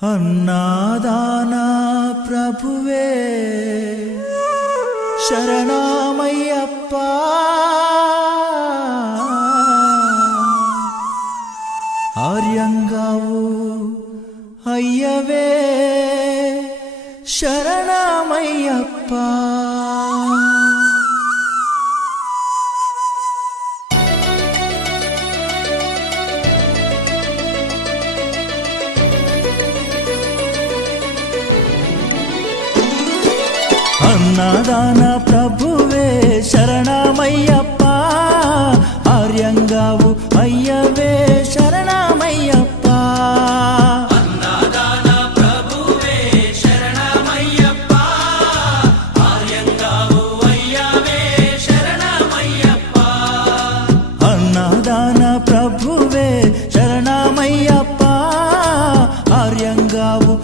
अन्नादान प्रभुवे शरणमय्यप्पा आर्यंगावु अय्यवे शरणमय्यप्पा अन्नदान प्रभुवे शरणमय्यप्पा आर्यंगावु अय्यवे शरणमय्यप्पा अन्नदान प्रभुवे शरणमय्यप्पा आर्यंगावु अय्यवे शरणमय्यप्पा अन्नदान प्रभुवे शरणमय्यप्पा आर्यंगावु